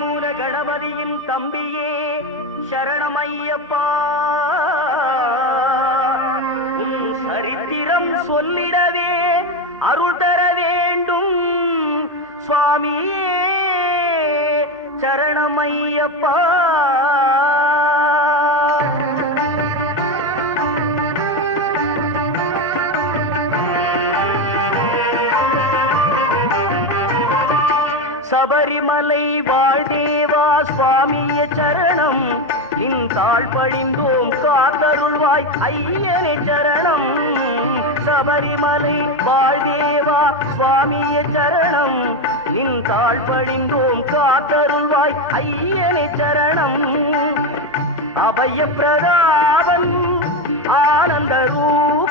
ஆதிமூல கணபதியின் தம்பியே சரணமையப்பா. உன் சரித்திரம் சொல்லிடவே அருள் தர வேண்டும் சுவாமியே சரணமையப்பா. சபரிமலை வாழ்தேவா சுவாமிய சரணம். இந்தாள் பழிந்தோம் காத்தருள்வாய் ஐயனே சரணம். சபரிமலை வாழ்தேவா சுவாமிய சரணம். இந்தாள் பழிந்தோம் காத்தருள்வாய் ஐயனே சரணம். அபய பிரதாபன் ஆனந்த ரூப